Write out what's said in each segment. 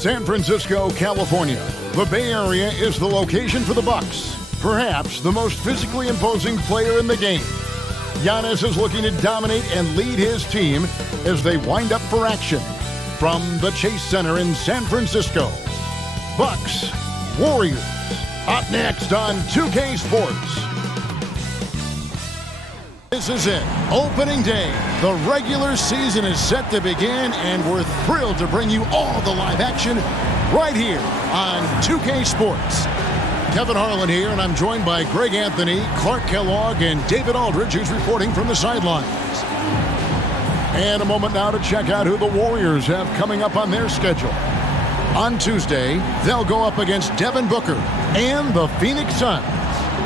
San Francisco, California. The Bay Area is the location for the Bucks, perhaps the most physically imposing player in the game. Giannis is looking to dominate and lead his team as they wind up for action from the Chase Center in San Francisco. Bucks, Warriors, up next on 2K Sports. This is it, opening day. The regular season is set to begin, and we're thrilled to bring you all the live action right here on 2K Sports. Kevin Harlan here, and I'm joined by Greg Anthony, Clark Kellogg, and David Aldridge, who's reporting from the sidelines. And a moment now to check out who the Warriors have coming up on their schedule. On Tuesday, they'll go up against Devin Booker and the Phoenix Suns.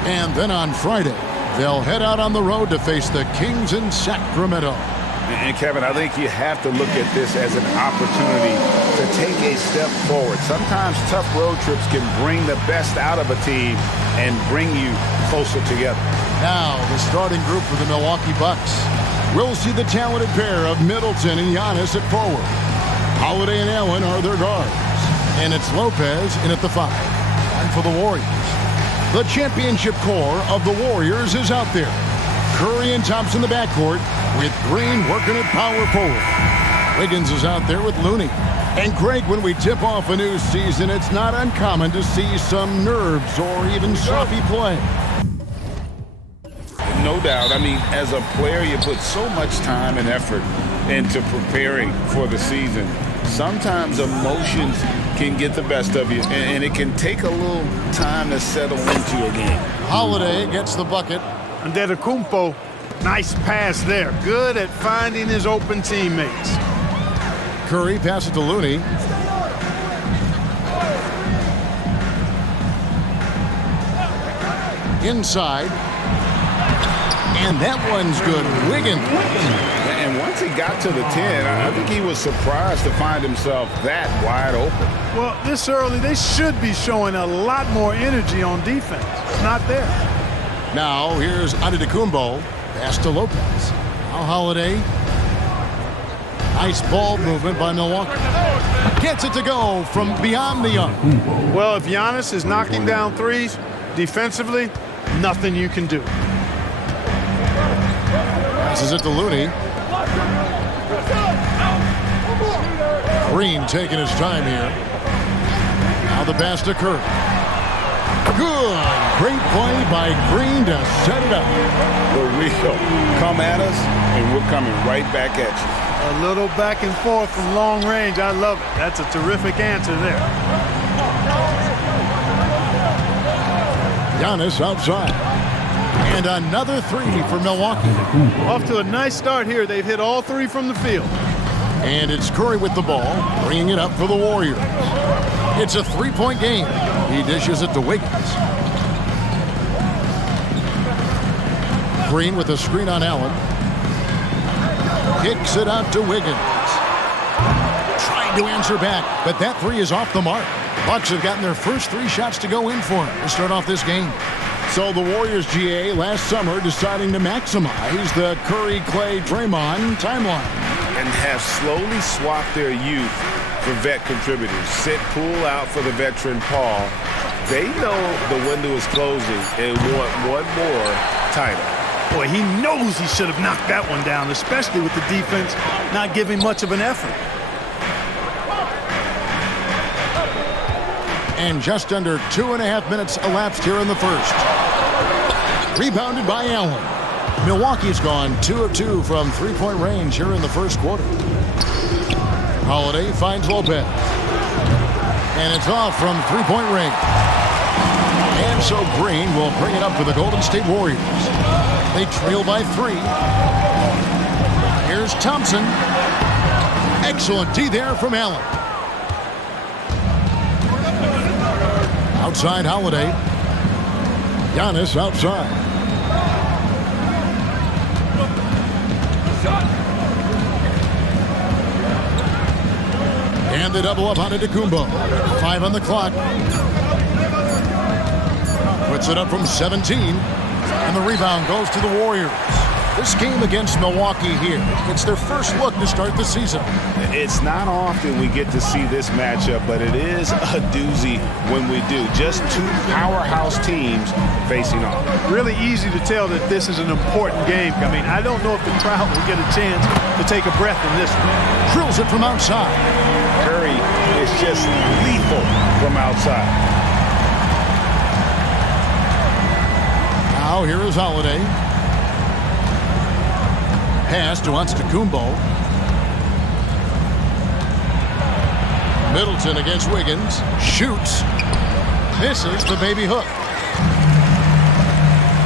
And then on Friday, they'll head out on the road to face the Kings in Sacramento. And Kevin, I think you have to look at this as an opportunity to take a step forward. Sometimes tough road trips can bring the best out of a team and bring you closer together. Now, the starting group for the Milwaukee Bucks. We'll see the talented pair of Middleton and Giannis at forward. Holiday and Allen are their guards. And it's Lopez in at the 5. And for the Warriors, the championship core of the Warriors is out there. Curry and Thompson in the backcourt, with Green working at power forward. Wiggins is out there with Looney. And Greg, when we tip off a new season, it's not uncommon to see some nerves or even sloppy play. No doubt. I mean, as a player, you put so much time and effort into preparing for the season. Sometimes emotions can get the best of you, and it can take a little time to settle into a game. Holiday gets the bucket. Antetokounmpo, nice pass there. Good at finding his open teammates. Curry passes to Looney. Inside. And that one's good. Wiggins. And once he got to the 10, I think he was surprised to find himself that wide open. Well, this early, they should be showing a lot more energy on defense. It's not there. Now, here's Antetokounmpo. Pass to Lopez. Now Holiday. Nice ball movement by Milwaukee. Gets it to go from beyond the arc. Well, if Giannis is knocking down threes, defensively, nothing you can do. Passes it to Looney. Green taking his time here. Now the pass to Curry. Good. Great play by Green to set it up. For real. Come at us, and we're coming right back at you. A little back and forth from long range. I love it. That's a terrific answer there. Giannis outside. And another 3 for Milwaukee. Off to a nice start here. They've hit all 3 from the field. And it's Curry with the ball, bringing it up for the Warriors. It's a 3-point game. He dishes it to Wiggins. Green with a screen on Allen. Kicks it out to Wiggins. Trying to answer back, but that 3 is off the mark. Bucks have gotten their first 3 shots to go in for him to start off this game. So the Warriors GA last summer deciding to maximize the Curry, Clay, Draymond timeline. And have slowly swapped their youth for vet contributors. Sit Poole out for the veteran Paul. They know the window is closing and want one more title. Boy, he knows he should have knocked that one down, especially with the defense not giving much of an effort. And just under 2.5 minutes elapsed here in the first. Rebounded by Allen. Milwaukee's gone 2 of 2 from 3-point range here in the first quarter. Holiday finds Lopez. And it's off from 3-point range. And so Green will bring it up for the Golden State Warriors. They trail by 3. Here's Thompson. Excellent D there from Allen. Outside Holiday. Giannis outside. And the double up on Antetokounmpo. 5 on the clock. Puts it up from 17. And the rebound goes to the Warriors. This game against Milwaukee here, it's their first look to start the season. It's not often we get to see this matchup, but it is a doozy when we do. Just two powerhouse teams facing off. Really easy to tell that this is an important game. I mean, I don't know if the crowd will get a chance to take a breath in this one. Drills it from outside. Curry is just lethal from outside. Now here is Holiday. Pass to Antetokounmpo. Middleton against Wiggins. Shoots. Misses the baby hook.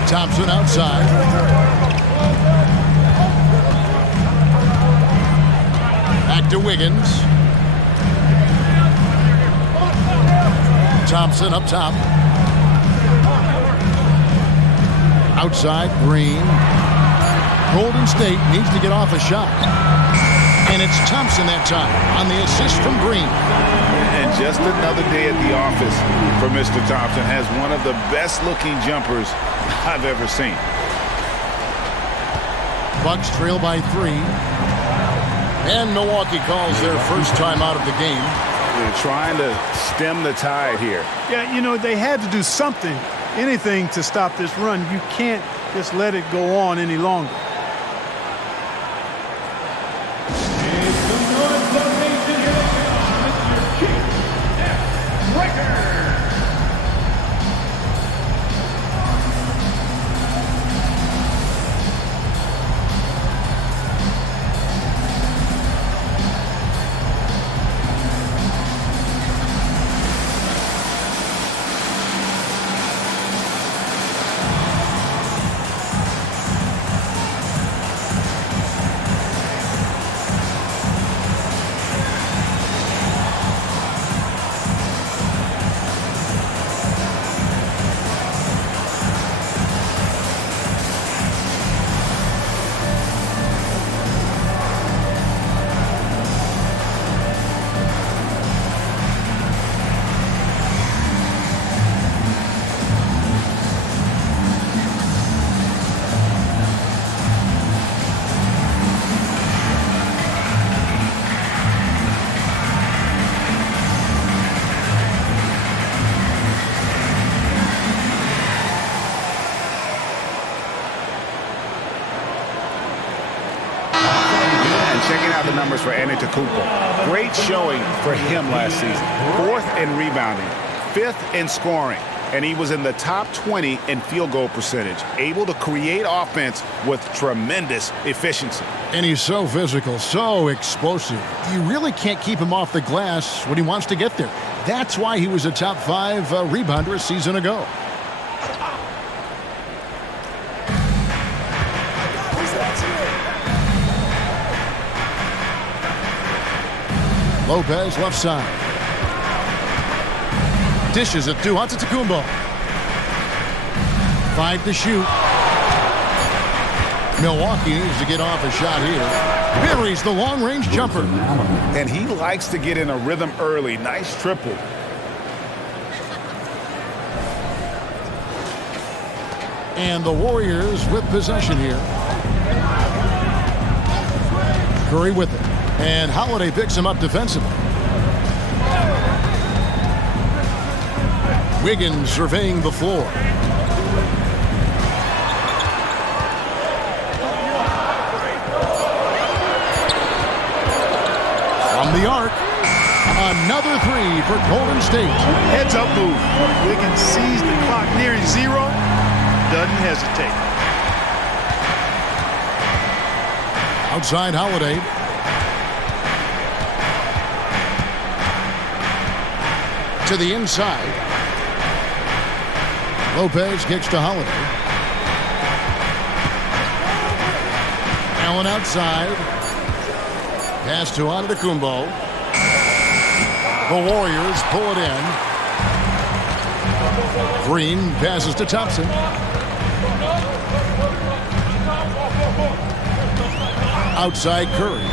Thompson outside. Back to Wiggins. Thompson up top. Outside, Green. Golden State needs to get off a shot. And it's Thompson that time on the assist from Green. And just another day at the office for Mr. Thompson. Has one of the best-looking jumpers I've ever seen. Bucks trail by 3. And Milwaukee calls their first time out of the game. They're trying to stem the tide here. Yeah, you know, they had to do something, anything to stop this run. You can't just let it go on any longer. Checking out the numbers for Antetokounmpo. Great showing for him last season. 4th in rebounding, 5th in scoring, and he was in the top 20 in field goal percentage. Able to create offense with tremendous efficiency. And he's so physical, so explosive. You really can't keep him off the glass when he wants to get there. That's why he was a top 5 rebounder a season ago. Lopez left side. Dishes it to Antetokounmpo. 5 to shoot. Milwaukee needs to get off a shot here. Buries the long-range jumper. And he likes to get in a rhythm early. Nice triple. And the Warriors with possession here. Curry with it. And Holiday picks him up defensively. Wiggins surveying the floor. From the arc, another 3 for Golden State. Heads up move. Wiggins sees the clock nearing 0, doesn't hesitate. Outside Holiday. To the inside. Lopez kicks to Holiday. Allen outside. Pass to Antetokounmpo. The Warriors pull it in. Green passes to Thompson. Outside Curry.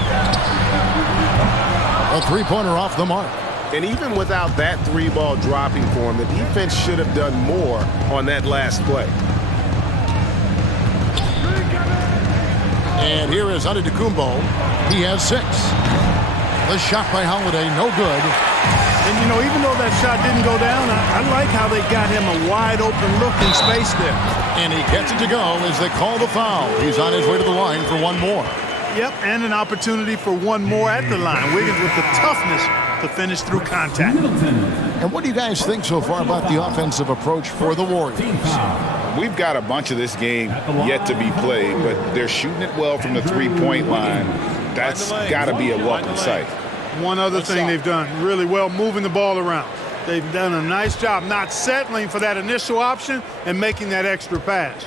A three-pointer off the mark. And even without that 3-ball dropping for him, the defense should have done more on that last play. And here is Antetokounmpo. He has 6. The shot by Holiday, no good. And, you know, even though that shot didn't go down, I like how they got him a wide-open look in space there. And he gets it to go as they call the foul. He's on his way to the line for one more. Yep, and an opportunity for one more at the line. Wiggins with the toughness to finish through contact. And what do you guys think so far about the offensive approach for the Warriors? We've got a bunch of this game yet to be played, but they're shooting it well from the three-point line. That's got to be a welcome sight. One other thing they've done really well, moving the ball around. They've done a nice job not settling for that initial option and making that extra pass.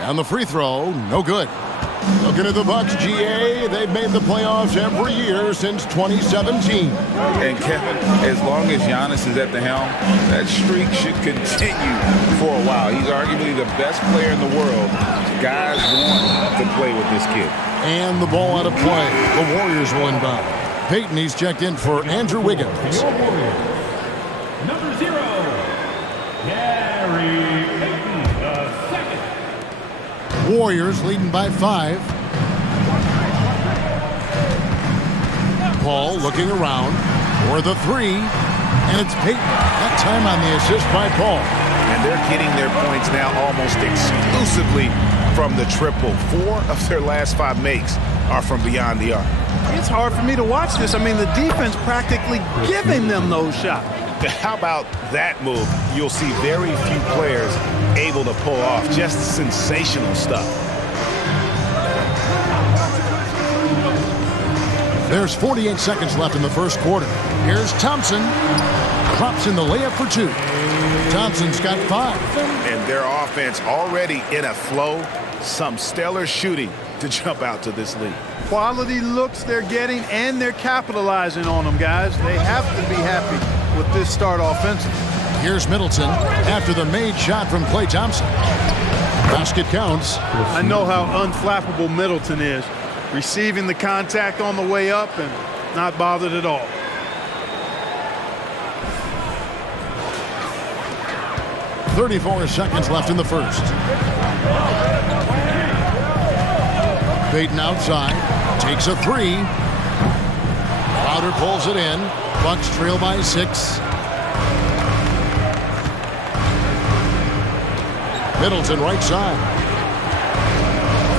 And the free throw, no good. Looking at the Bucks, GA, they've made the playoffs every year since 2017. And Kevin, as long as Giannis is at the helm, that streak should continue for a while. He's arguably the best player in the world. Guys want to play with this kid. And the ball out of play. The Warriors will inbound. Peyton, he's checked in for Andrew Wiggins. Number 0, Gary Payton, the second. Warriors leading by 5. Paul looking around for the 3. And it's Peyton. That time on the assist by Paul. And they're getting their points now almost exclusively from the triple. 4 of their last 5 makes are from beyond the arc. It's hard for me to watch this. I mean, the defense practically giving them those shots. How about that move? You'll see very few players able to pull off just sensational stuff. There's 48 seconds left in the first quarter. Here's Thompson. Drops in the layup for 2. Thompson's got 5. And their offense already in a flow. Some stellar shooting to jump out to this lead. Quality looks they're getting, and they're capitalizing on them, guys. They have to be happy with this start offensively. Here's Middleton after the made shot from Klay Thompson. Basket counts. I know how unflappable Middleton is. Receiving the contact on the way up and not bothered at all. .34 seconds left in the first. Peyton outside. Takes a 3. Crowder pulls it in. Bucks trail by 6. Middleton right side.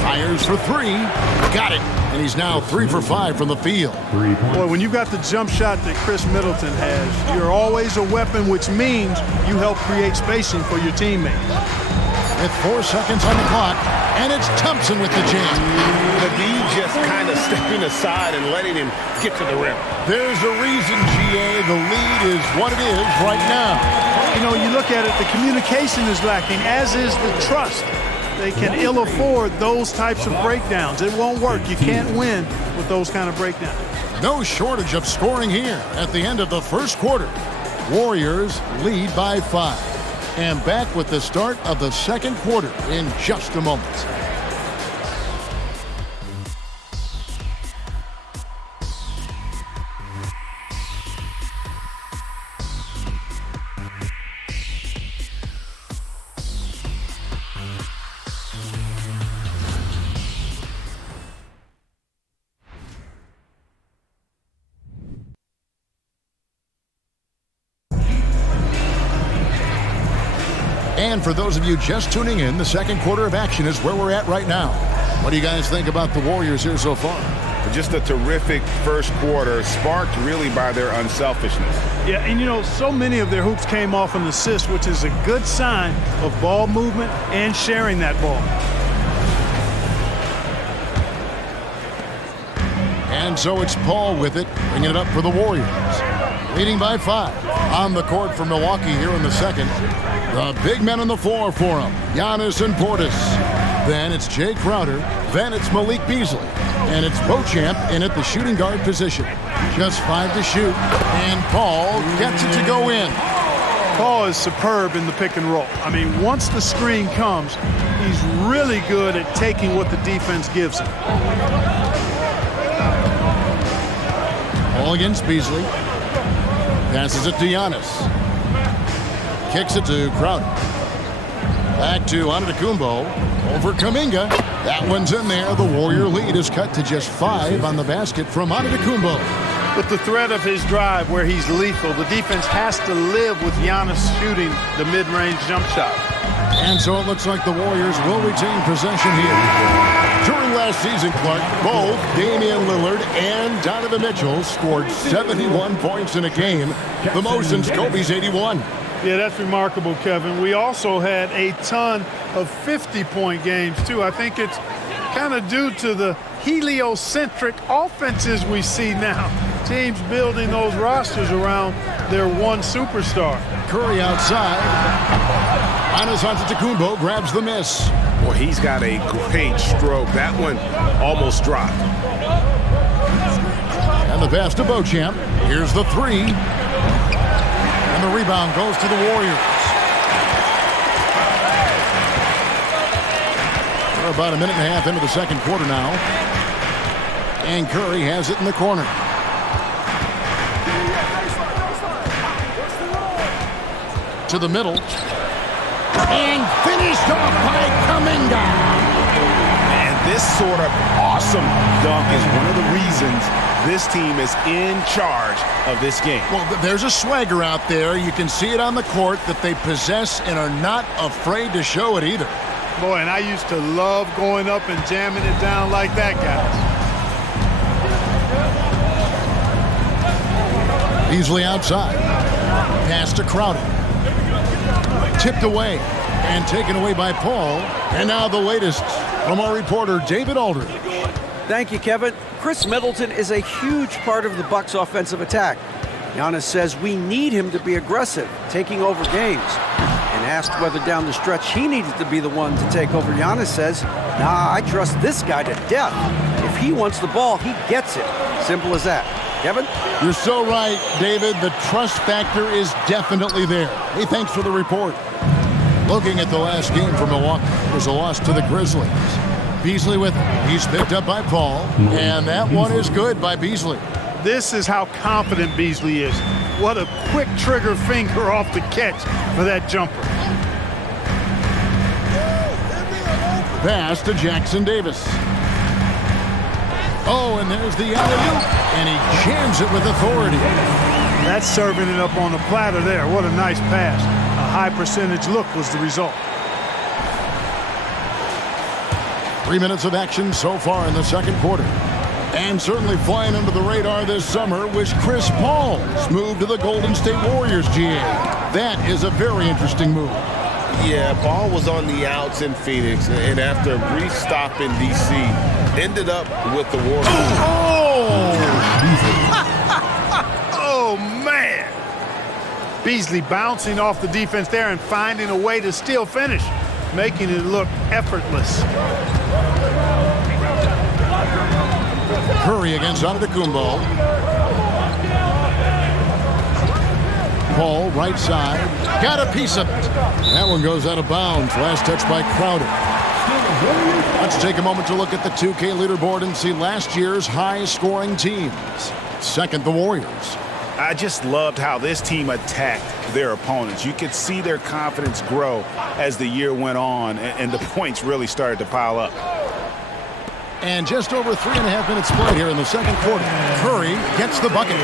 Fires for 3. Got it. And he's now 3 for 5 from the field. Boy, when you've got the jump shot that Chris Middleton has, you're always a weapon, which means you help create spacing for your teammates. With 4 seconds on the clock, and it's Thompson with the jam. McGee just kind of stepping aside and letting him get to the rim. There's a reason, GA, the lead is what it is right now. You know, you look at it, the communication is lacking, as is the trust. They can ill afford those types of breakdowns. It won't work. You can't win with those kind of breakdowns. No shortage of scoring here at the end of the first quarter. Warriors lead by 5. And back with the start of the second quarter in just a moment. And for those of you just tuning in, the second quarter of action is where we're at right now. What do you guys think about the Warriors here so far? Just a terrific first quarter, sparked really by their unselfishness. Yeah, and you know, so many of their hoops came off an assist, which is a good sign of ball movement and sharing that ball. And so it's Paul with it, bringing it up for the Warriors. Leading by 5. On the court for Milwaukee here in the second. The big men on the floor for him, Giannis and Portis. Then it's Jay Crowder. Then it's Malik Beasley. And it's Beauchamp in at the shooting guard position. Just 5 to shoot. And Paul gets it to go in. Paul is superb in the pick and roll. I mean, once the screen comes, he's really good at taking what the defense gives him. Paul against Beasley. Passes it to Giannis. Kicks it to Crowder. Back to Antetokounmpo. Over Kuminga. That one's in there. The Warrior lead is cut to just 5 on the basket from Antetokounmpo. With the threat of his drive where he's lethal, the defense has to live with Giannis shooting the mid-range jump shot. And so it looks like the Warriors will retain possession here. During last season, Clark, both Damian Lillard and Donovan Mitchell scored 71 points in a game, the most since Kobe's 81. Yeah, that's remarkable, Kevin. We also had a ton of 50-point games, too. I think it's kind of due to the heliocentric offenses we see now. Teams building those rosters around their one superstar. Curry outside. Giannis Antetokounmpo grabs the miss. Boy, he's got a great stroke. That one almost dropped. And the pass to Beauchamp. Here's the 3. And the rebound goes to the Warriors. We're about a minute and a half into the second quarter now. And Curry has it in the corner. To the middle. And finished off by Kuminga. And this sort of awesome dunk is one of the reasons this team is in charge of this game. Well, there's a swagger out there. You can see it on the court that they possess and are not afraid to show it either. Boy, and I used to love going up and jamming it down like that, guys. Beasley outside. Pass to Crowder. Tipped away and taken away by Paul. And now the latest from our reporter, David Aldridge. Thank you, Kevin. Chris Middleton is a huge part of the Bucks' offensive attack. Giannis says we need him to be aggressive, taking over games. And asked whether down the stretch he needed to be the one to take over, Giannis says, nah, I trust this guy to death. If he wants the ball, he gets it. Simple as that. Kevin? You're so right, David. The trust factor is definitely there. Hey, thanks for the report. Looking at the last game for Milwaukee, it was a loss to the Grizzlies. Beasley with it. He's picked up by Paul, and that one is good by Beasley. This is how confident Beasley is. What a quick trigger finger off the catch for that jumper. Pass to Jackson Davis. Oh, and there's the alley-oop, and he jams it with authority. That's serving it up on the platter there. What a nice pass. A high percentage look was the result. 3 minutes of action so far in the second quarter. And certainly flying under the radar this summer was Chris Paul's move to the Golden State Warriors, GA. That is a very interesting move. Yeah, Paul was on the outs in Phoenix, and after a brief stop in D.C., ended up with the Warriors. Oh, man. Beasley bouncing off the defense there and finding a way to still finish, making it look effortless. Curry against Antetokounmpo. Paul, right side. Got a piece of it. That one goes out of bounds. Last touch by Crowder. Let's take a moment to look at the 2K leaderboard and see last year's high-scoring teams. Second, the Warriors. I just loved how this team attacked their opponents. You could see their confidence grow as the year went on, and the points really started to pile up. And just over 3.5 minutes played here in the second quarter. Curry gets the bucket.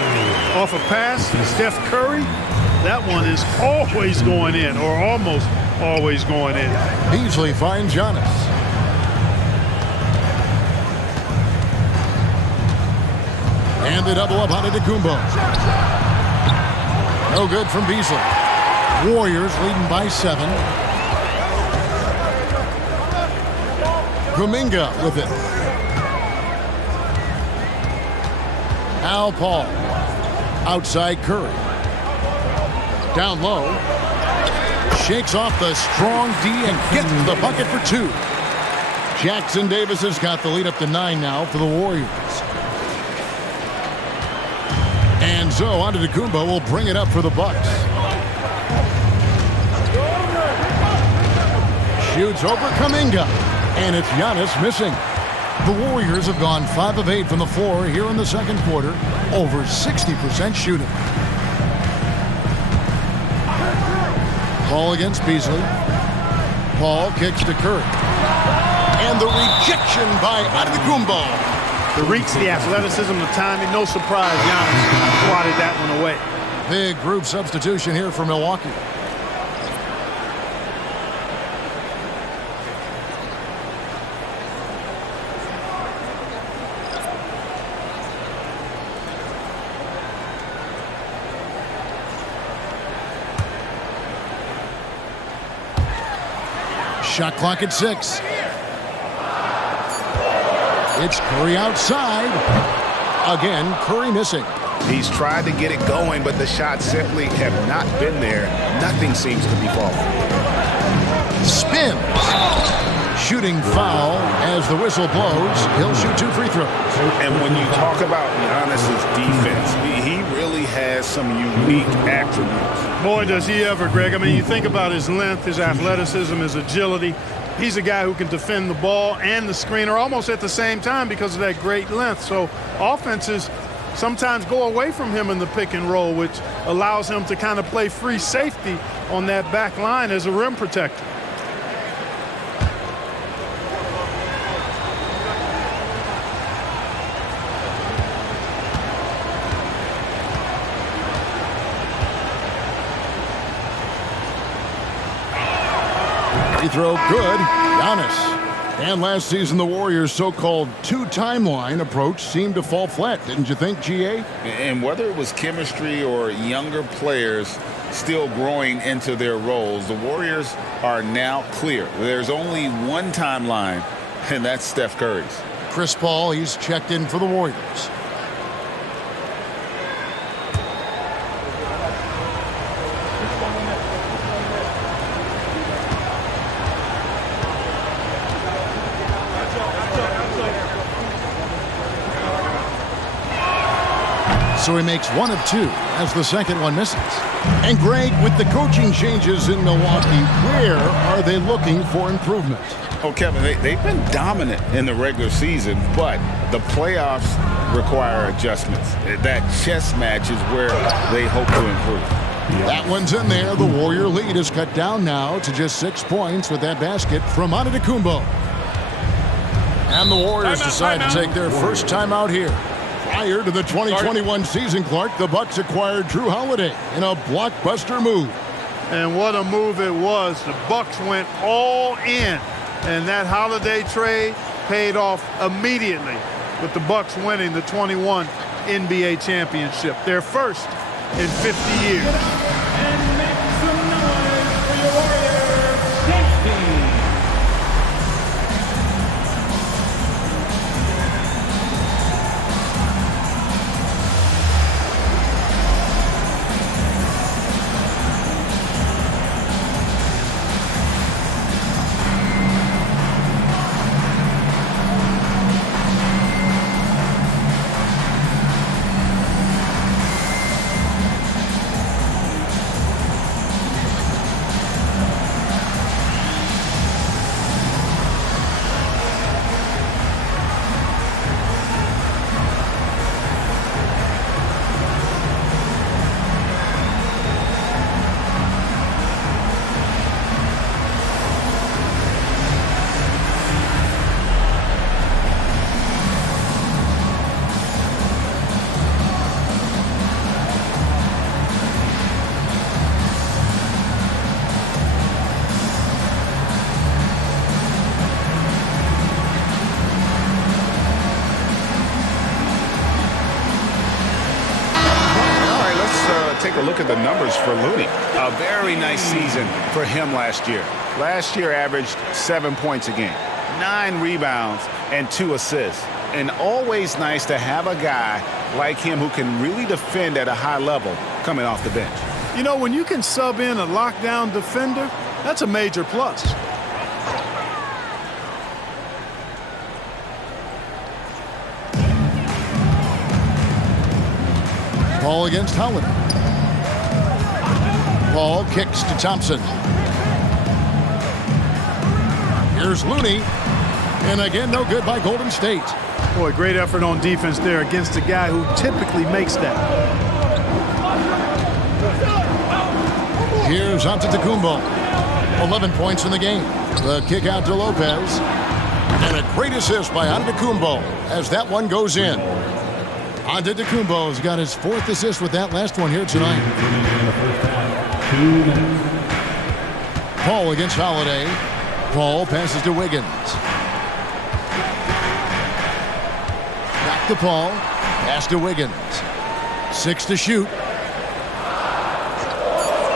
Off a pass, Steph Curry, that one is always going in, or almost always going in. Beasley finds Giannis. And they double up on Antetokounmpo. No good from Beasley. Warriors leading by 7. Kuminga with it. Al Paul. Outside Curry. Down low. Shakes off the strong D and gets the bucket for 2. Jackson Davis has got the lead up to 9 now for the Warriors. And so Antetokounmpo will bring it up for the Bucks. Shoots over Kuminga. And it's Giannis missing. The Warriors have gone 5 of 8 from the floor here in the second quarter. Over 60% shooting. Ball against Beasley. Paul kicks to Curry. And the rejection by Antetokounmpo. The reach, the athleticism, the timing, no surprise Giannis swatted that one away. Big group substitution here for Milwaukee. Shot clock at 6. It's Curry outside. Again, Curry missing. He's tried to get it going, but the shots simply have not been there. Nothing seems to be falling. Spins. Shooting foul as the whistle blows. He'll shoot 2 free throws. And when you talk about Giannis's defense, he really has some unique attributes. Boy, does he ever, Greg. I mean, you think about his length, his athleticism, his agility. He's a guy who can defend the ball and the screener almost at the same time because of that great length. So offenses sometimes go away from him in the pick and roll, which allows him to kind of play free safety on that back line as a rim protector. Free throw good. Giannis. And last season, the Warriors' so-called 2-timeline approach seemed to fall flat, didn't you think, GA? And whether it was chemistry or younger players still growing into their roles, the Warriors are now clear. There's only one timeline, and that's Steph Curry's. Chris Paul, he's checked in for the Warriors. So he makes 1 of 2 as the second one misses. And Greg, with the coaching changes in Milwaukee, where are they looking for improvement? Oh, Kevin, they've been dominant in the regular season, but the playoffs require adjustments. That chess match is where they hope to improve. That one's in there. The Warrior lead is cut down now to just 6 points with that basket from Antetokounmpo. And the Warriors decide to take their first timeout here. Prior to the 2021 season, Clark, the Bucks acquired Drew Holiday in a blockbuster move. And what a move it was. The Bucks went all in, and that Holiday trade paid off immediately with the Bucks winning the 21 NBA championship, their first in 50 years. And make some noise for your Warriors, safety. Take a look at the numbers for Looney. A very nice season for him last year. Last year averaged 7 points a game, 9 rebounds, and 2 assists. And always nice to have a guy like him who can really defend at a high level coming off the bench. You know, when you can sub in a lockdown defender, that's a major plus. Ball against Holiday. Ball kicks to Thompson. Here's Looney. And again, no good by Golden State. Boy, great effort on defense there against a guy who typically makes that. Here's Antetokounmpo. 11 points in the game. The kick out to Lopez. And a great assist by Antetokounmpo as that one goes in. Antetokounmpo's got his 4th assist with that last one here tonight. Paul against Holiday. Paul passes to Wiggins. Back to Paul. Pass to Wiggins. 6 to shoot.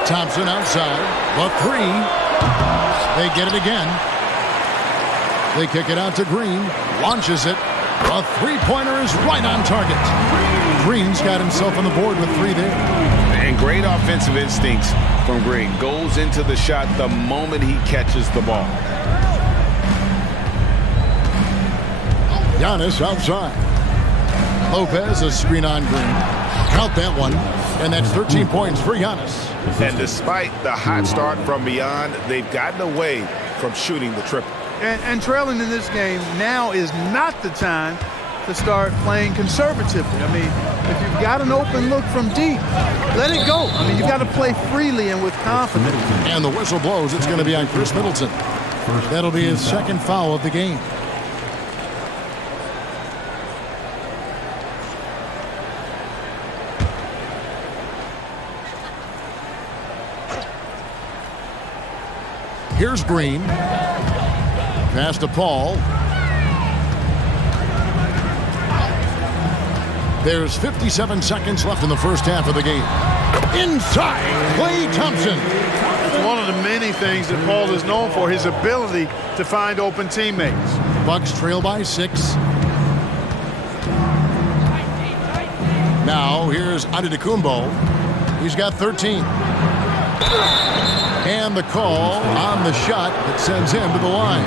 Thompson outside. The 3. They get it again. They kick it out to Green. Launches it. A 3-pointer is right on target. Green's got himself on the board with 3 there. And great offensive instincts from Green. Goes into the shot the moment he catches the ball. Giannis outside. Lopez, a screen on Green. Count that one. And that's 13 points for Giannis. And despite the hot start from beyond, they've gotten away from shooting the triple. And trailing in this game now is not the time to start playing conservatively. I mean, if you've got an open look from deep, let it go. I mean, you've got to play freely and with confidence. And the whistle blows. It's going to be on Chris Middleton. That'll be his 2nd foul of the game. Here's Green. Pass to Paul. There's 57 seconds left in the first half of the game. Inside, Klay Thompson. It's one of the many things that Paul is known for, his ability to find open teammates. Bucks trail by 6. Now here's Antetokounmpo. He's got 13. And the call on the shot that sends him to the line.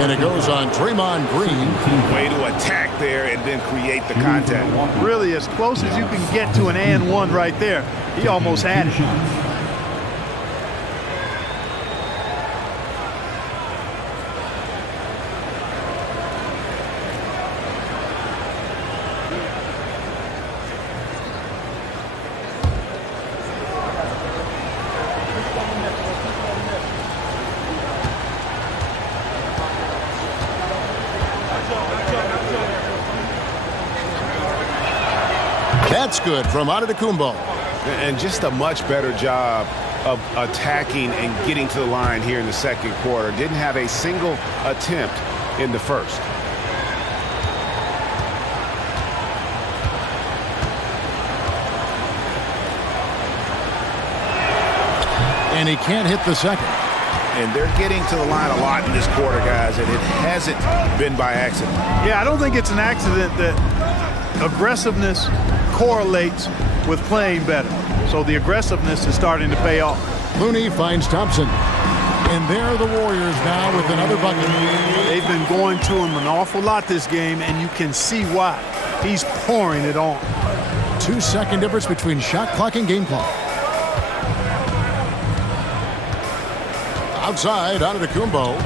And it goes on Draymond Green. Way to attack there and then create the contact. Really as close as you can get to an and one right there. He almost had it. That's good from Antetokounmpo. And just a much better job of attacking and getting to the line here in the 2nd quarter. Didn't have a single attempt in the first. And he can't hit the 2nd. And they're getting to the line a lot in this quarter, guys, and it hasn't been by accident. Yeah, I don't think it's an accident that aggressiveness correlates with playing better. So the aggressiveness is starting to pay off. Looney finds Thompson. And there are the Warriors now with another bucket. They've been going to him an awful lot this game, and you can see why. He's pouring it on. 2-second difference between shot clock and game clock. Outside, Antetokounmpo.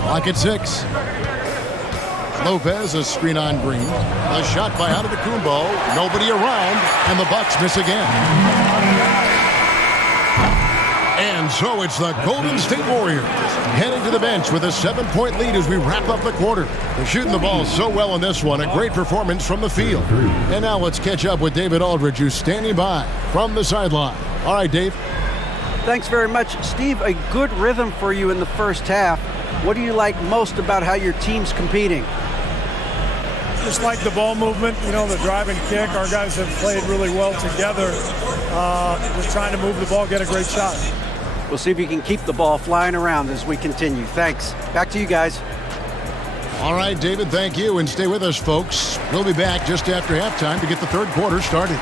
Clock at 6. Lopez, a screen on Green. A shot by Antetokounmpo. Nobody around, and the Bucks miss again. And so it's the Golden State Warriors heading to the bench with a 7-point lead as we wrap up the quarter. They're shooting the ball so well in this one. A great performance from the field. And now let's catch up with David Aldridge, who's standing by from the sideline. All right, Dave. Thanks very much. Steve, a good rhythm for you in the first half. What do you like most about how your team's competing? Just like the ball movement, you know, the drive and kick. Our guys have played really well together. We're trying to move the ball, get a great shot. We'll see if you can keep the ball flying around as we continue. Thanks. Back to you guys. All right, David, thank you. And stay with us, folks. We'll be back just after halftime to get the third quarter started.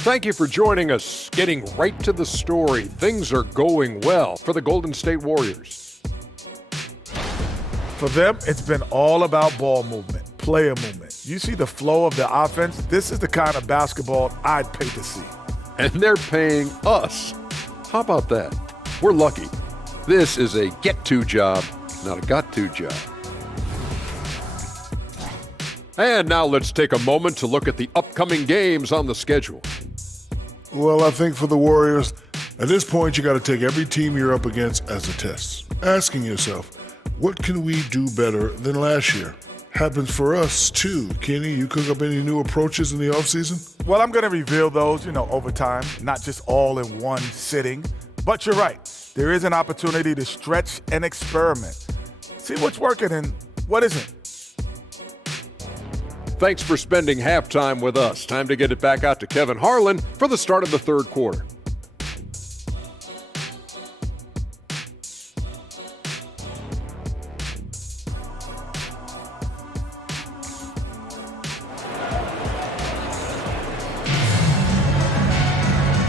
Thank you for joining us. Getting right to the story, things are going well for the Golden State Warriors. For them, it's been all about ball movement, player movement. You see the flow of the offense? This is the kind of basketball I'd pay to see. And they're paying us. How about that? We're lucky. This is a get-to job, not a got-to job. And now let's take a moment to look at the upcoming games on the schedule. Well, I think for the Warriors, at this point, you got to take every team you're up against as a test. Asking yourself, what can we do better than last year? Happens for us, too. Kenny, you cook up any new approaches in the offseason? Well, I'm going to reveal those, over time, not just all in one sitting. But you're right. There is an opportunity to stretch and experiment. See what's working and what isn't. Thanks for spending halftime with us. Time to get it back out to Kevin Harlan for the start of the third quarter.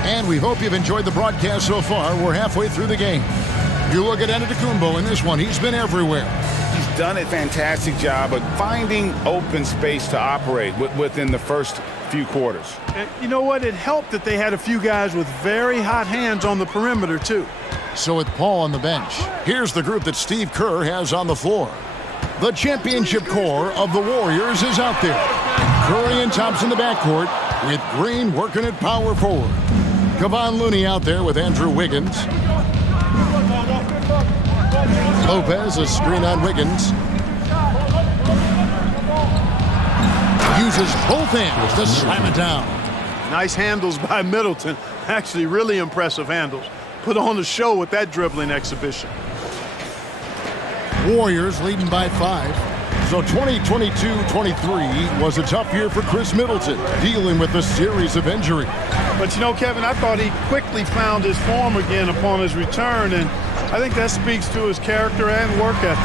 And we hope you've enjoyed the broadcast so far. We're halfway through the game. You look at Antetokounmpo in this one. He's been everywhere. He's done a fantastic job of finding open space to operate within the first few quarters. And you know what? It helped that they had a few guys with very hot hands on the perimeter, too. So with Paul on the bench, here's the group that Steve Kerr has on the floor. The championship core of the Warriors is out there. Curry and Thompson in the backcourt, with Green working at power forward. Kevon Looney out there with Andrew Wiggins. Lopez, a screen on Wiggins. Uses both hands to slam it down. Nice handles by Middleton. Actually, really impressive handles. Put on the show with that dribbling exhibition. Warriors leading by 5. So 2022-23 was a tough year for Chris Middleton, dealing with a series of injuries. But Kevin, I thought he quickly found his form again upon his return, and I think that speaks to his character and work ethic.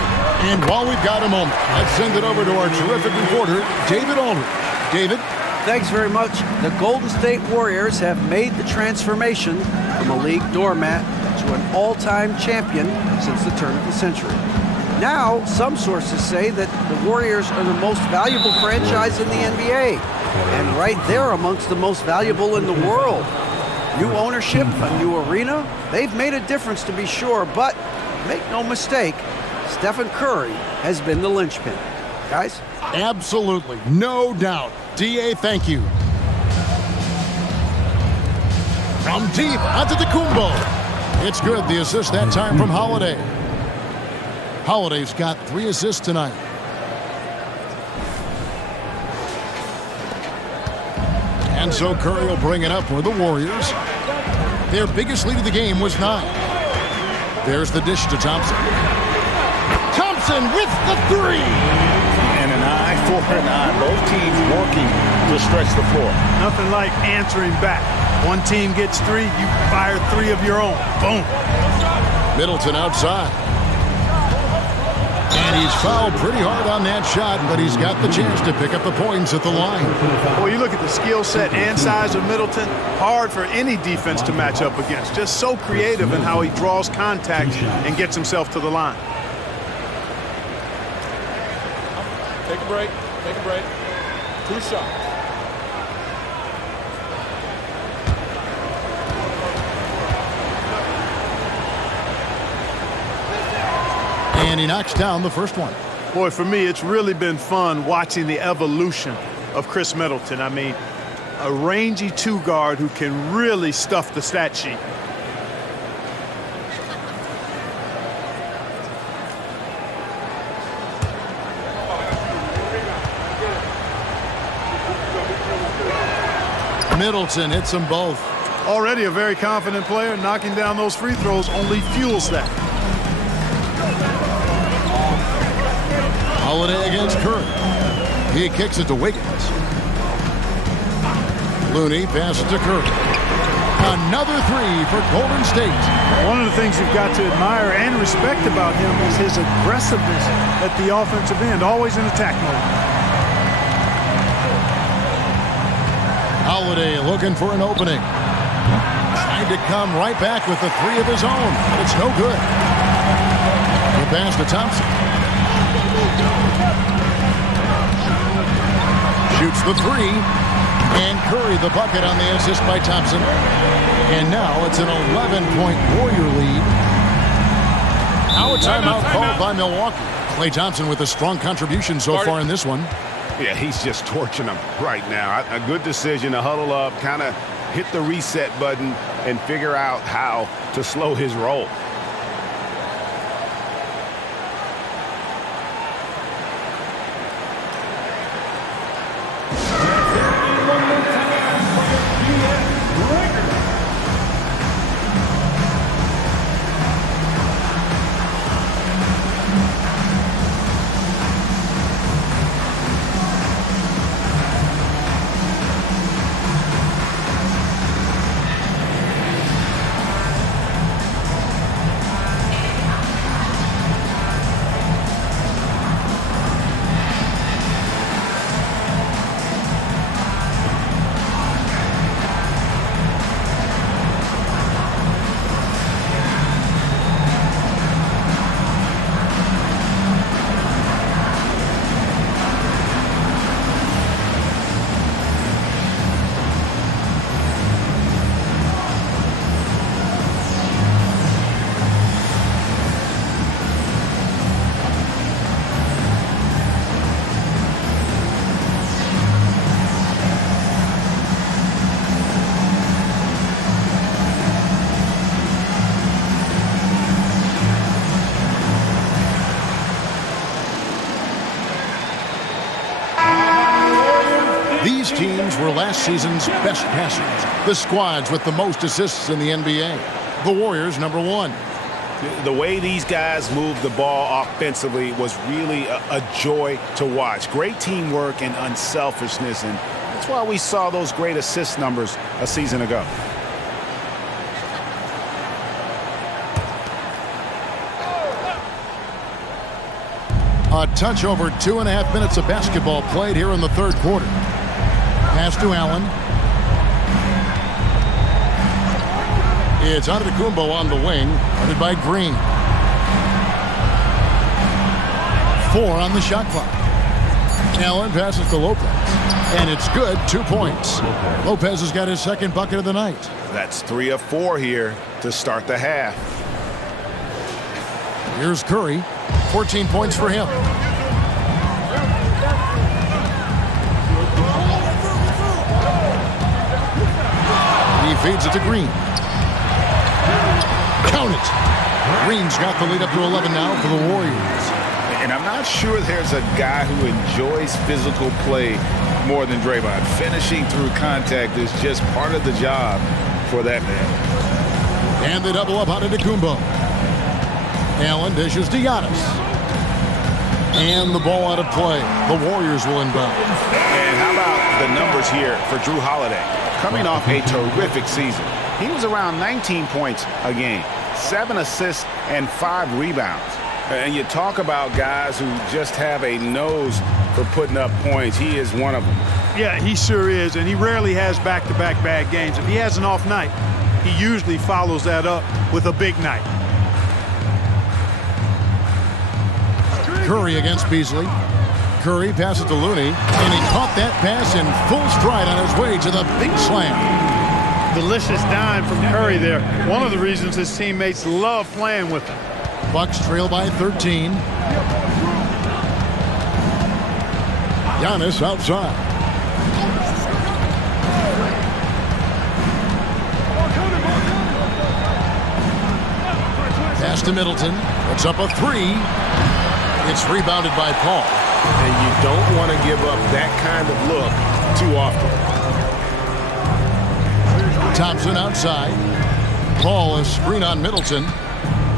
And while we've got a moment, let's send it over to our terrific reporter, David Aldridge. David? Thanks very much. The Golden State Warriors have made the transformation from a league doormat to an all-time champion since the turn of the century. Now, some sources say that the Warriors are the most valuable franchise in the NBA, and right there amongst the most valuable in the world. New ownership, a new arena, they've made a difference to be sure, but make no mistake, Stephen Curry has been the linchpin. Guys? Absolutely, no doubt. D.A., thank you. From deep onto the Antetokounmpo. It's good, the assist that time from Holiday. Holiday's got 3 assists tonight. And so Curry will bring it up for the Warriors. Their biggest lead of the game was 9. There's the dish to Thompson. Thompson with the 3! And an eye for an eye. Both teams working to stretch the floor. Nothing like answering back. One team gets 3, you fire 3 of your own. Boom. Middleton outside. And he's fouled pretty hard on that shot, but he's got the chance to pick up the points at the line. Boy, you look at the skill set and size of Middleton, hard for any defense to match up against. Just so creative in how he draws contact and gets himself to the line. Take a break. Take a break. 2 shots. And he knocks down the first one. Boy, for me, it's really been fun watching the evolution of Chris Middleton. I mean, a rangy 2-guard who can really stuff the stat sheet. Middleton hits them both. Already a very confident player. Knocking down those free throws only fuels that. Holiday against Curry. He kicks it to Wiggins. Looney passes to Curry. Another 3 for Golden State. One of the things you've got to admire and respect about him is his aggressiveness at the offensive end, always in attack mode. Holiday looking for an opening. Trying to come right back with the 3 of his own, but it's no good. The pass to Thompson. Shoots the three. And Curry the bucket on the assist by Thompson. And now it's an 11-point Warrior lead. Now a timeout called by Milwaukee. Klay Thompson with a strong contribution so far in this one. Yeah, he's just torching them right now. A good decision to huddle up, kind of hit the reset button, and figure out how to slow his roll. These teams were last season's best passers, the squads with the most assists in the NBA. The Warriors, number one. The way these guys moved the ball offensively was really a joy to watch. Great teamwork and unselfishness, and that's why we saw those great assist numbers a season ago. A touch over 2.5 minutes of basketball played here in the third quarter. Pass to Allen. It's Antetokounmpo on the wing, guarded by Green. 4 on the shot clock. Allen passes to Lopez, and it's good, 2 points. Lopez has got his second bucket of the night. That's 3 of 4 here to start the half. Here's Curry, 14 points for him. He feeds it to Green. Count it. Green's got the lead up to 11 now for the Warriors. And I'm not sure there's a guy who enjoys physical play more than Draymond. Finishing through contact is just part of the job for that man. And they double up Antetokounmpo. Allen dishes to Giannis. And the ball out of play. The Warriors will inbound. And how about the numbers here for Drew Holiday? Coming off a terrific season. He was around 19 points a game, 7 assists, and 5 rebounds. And you talk about guys who just have a nose for putting up points. He is one of them. Yeah, he sure is, and he rarely has back-to-back bad games. If he has an off night, he usually follows that up with a big night. Curry against Beasley. Curry passes to Looney, and he caught that pass in full stride on his way to the big slam. Delicious dime from Curry there. One of the reasons his teammates love playing with him. Bucks trail by 13. Giannis outside. Pass to Middleton. Puts up a 3. It's rebounded by Paul. And you don't want to give up that kind of look too often. Thompson outside. Paul is screen on Middleton.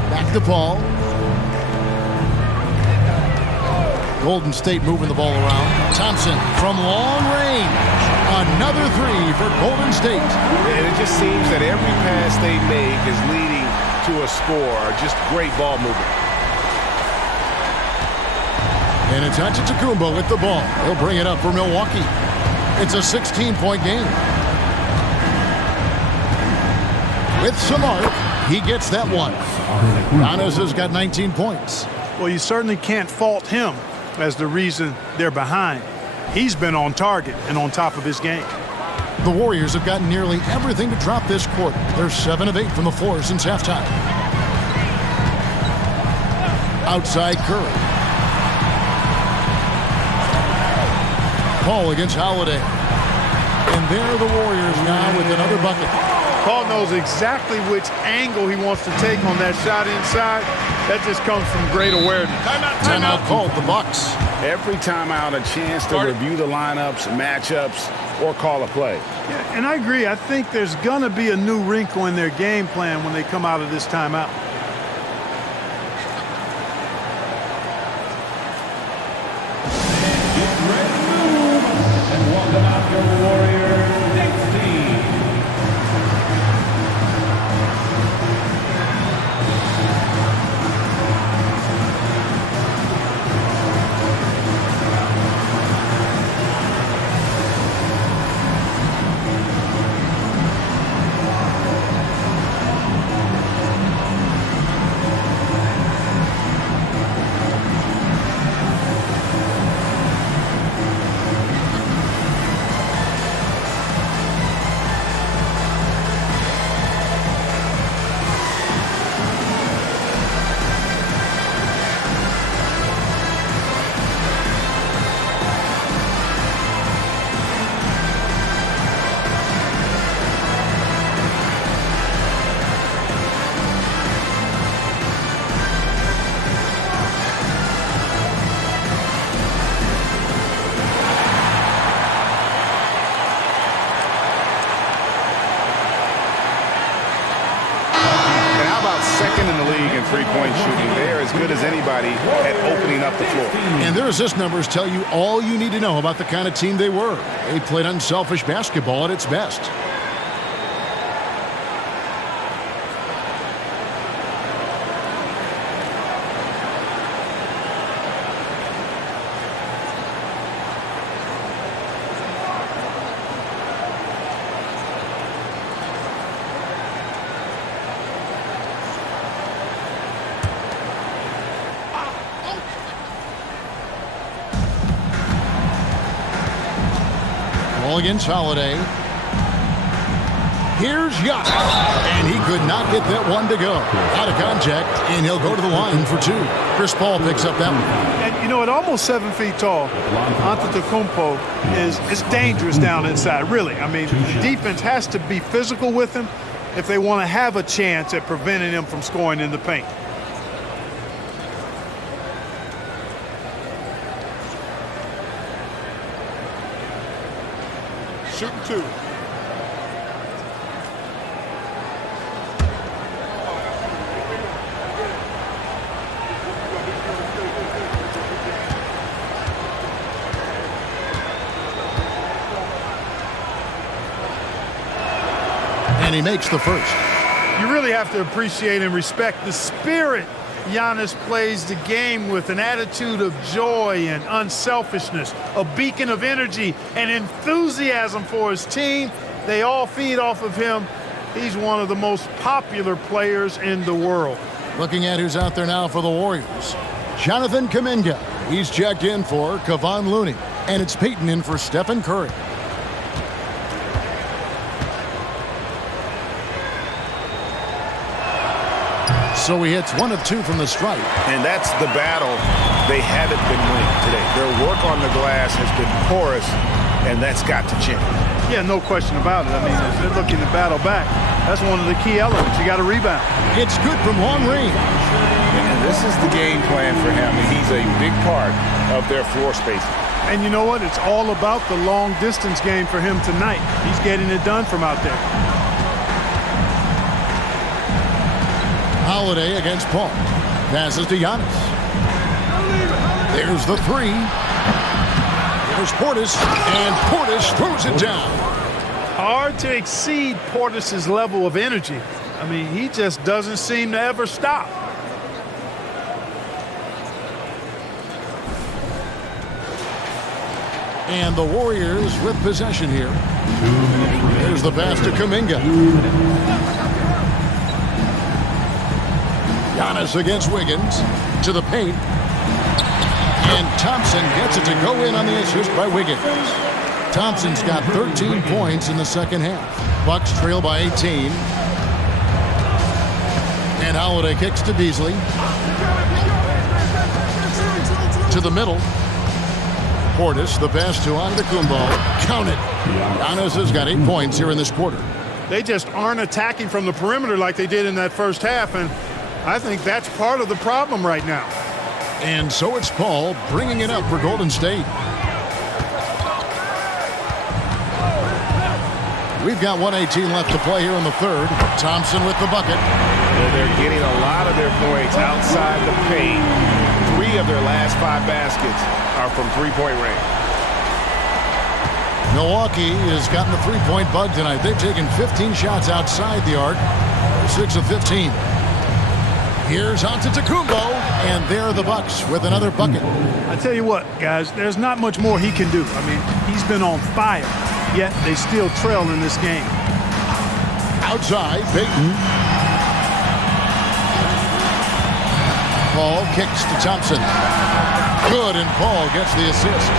Back to Paul. Golden State moving the ball around. Thompson from long range. Another 3 for Golden State. And it just seems that every pass they make is leading to a score. Just great ball movement. And it's Antetokounmpo with the ball. He'll bring it up for Milwaukee. It's a 16-point game. With some arc, he gets that one. Giannis has got 19 points. Well, you certainly can't fault him as the reason they're behind. He's been on target and on top of his game. The Warriors have gotten nearly everything to drop this quarter. They're 7 of 8 from the floor since halftime. Outside Curry. Paul against Holiday. And there the Warriors now with another bucket. Paul knows exactly which angle he wants to take on that shot inside. That just comes from great awareness. Timeout called the Bucks. Every timeout, a chance to review the lineups, matchups, or call a play. Yeah, and I agree. I think there's going to be a new wrinkle in their game plan when they come out of this timeout. Get ready to move. And welcome out your Warriors next team. Second in the league in three-point shooting. They're as good as anybody at opening up the floor. And their assist numbers tell you all you need to know about the kind of team they were. They played unselfish basketball at its best. Ball against Holiday. Here's Giannis. And he could not get that one to go. Out of contact, and he'll go to the line for two. Chris Paul picks up that one. And, you know, at almost 7 feet tall, Antetokounmpo is dangerous down inside, really. I mean, the defense has to be physical with him if they want to have a chance at preventing him from scoring in the paint. Shooting two. And he makes the first. You really have to appreciate and respect the spirit Giannis plays the game with, an attitude of joy and unselfishness, a beacon of energy and enthusiasm for his team. They all feed off of him. He's one of the most popular players in the world. Looking at who's out there now for the Warriors. Jonathan Kuminga. He's checked in for Kevon Looney. And it's Peyton in for Stephen Curry. So he hits 1 of 2 from the stripe. And that's the battle they haven't been winning today. Their work on the glass has been porous, and that's got to change. Yeah, no question about it. I mean, as they're looking to battle back, that's one of the key elements. You got to rebound. It's good from long range. And this is the game plan for him. He's a big part of their floor spacing. And you know what? It's all about the long distance game for him tonight. He's getting it done from out there. Holiday against Paul. Passes to Giannis. There's the three. There's Portis, and Portis throws it down. Hard to exceed Portis' level of energy. I mean, he just doesn't seem to ever stop. And the Warriors with possession here. There's the pass to Kuminga. Giannis against Wiggins to the paint. And Thompson gets it to go in on the assist by Wiggins. Thompson's got 13 points in the second half. Bucks trail by 18. And Holiday kicks to Beasley. To the middle. Portis, the pass to Antetokounmpo. Count it. Giannis has got 8 points here in this quarter. They just aren't attacking from the perimeter like they did in that first half, and I think that's part of the problem right now. And so it's Paul bringing it up for Golden State. We've got 1:18 left to play here in the third. Thompson with the bucket. Well, they're getting a lot of their points outside the paint. 3 of their last 5 baskets are from three-point range. Milwaukee has gotten the three-point bug tonight. They've taken 15 shots outside the arc. 6 of 15. Here's Antetokounmpo, and there are the Bucks with another bucket. I tell you what, guys, there's not much more he can do. I mean, he's been on fire, yet they still trail in this game. Outside, Payton. Paul kicks to Thompson. Good, and Paul gets the assist.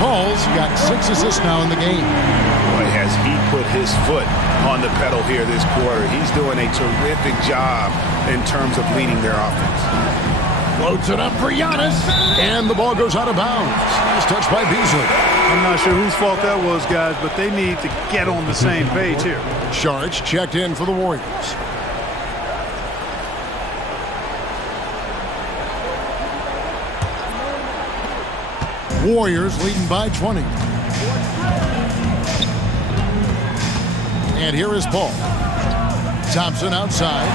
Paul's got 6 assists now in the game. Boy, has he put his foot on the pedal here this quarter. He's doing a terrific job in terms of leading their offense. Floats it up for Giannis, and the ball goes out of bounds. Nice touch by Beasley. I'm not sure whose fault that was, guys, but they need to get on the same page here. Sharge checked in for the Warriors. Warriors leading by 20. And here is Paul. Thompson outside.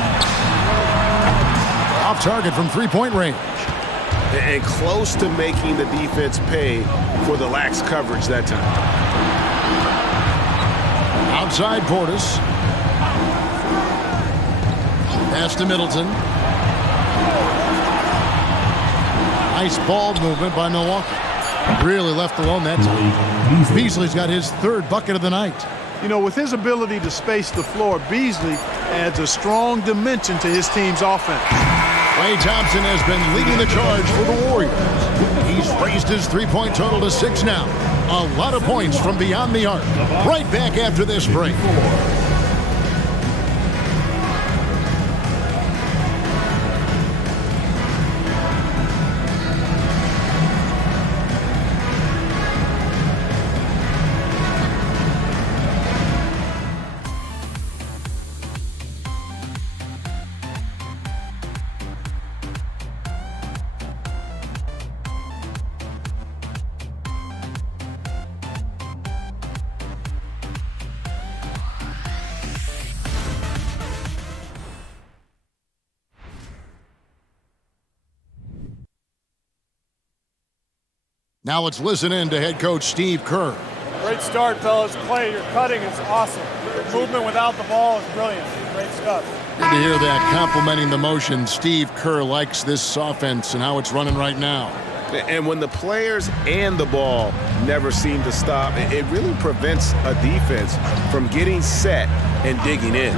Off target from three-point range. And close to making the defense pay for the lax coverage that time. Outside Portis. Pass to Middleton. Nice ball movement by Milwaukee. Really left alone that time. Beasley's got his 3rd bucket of the night. You know, with his ability to space the floor, Beasley adds a strong dimension to his team's offense. Klay Thompson has been leading the charge for the Warriors. He's raised his three-point total to 6 now. A lot of points from beyond the arc. Right back after this break. Now let's listen in to head coach Steve Kerr. Great start, fellas. Klay, your cutting is awesome. Your movement without the ball is brilliant. Great stuff. Good to hear that. Complimenting the motion. Steve Kerr likes this offense and how it's running right now. And when the players and the ball never seem to stop, it really prevents a defense from getting set and digging in.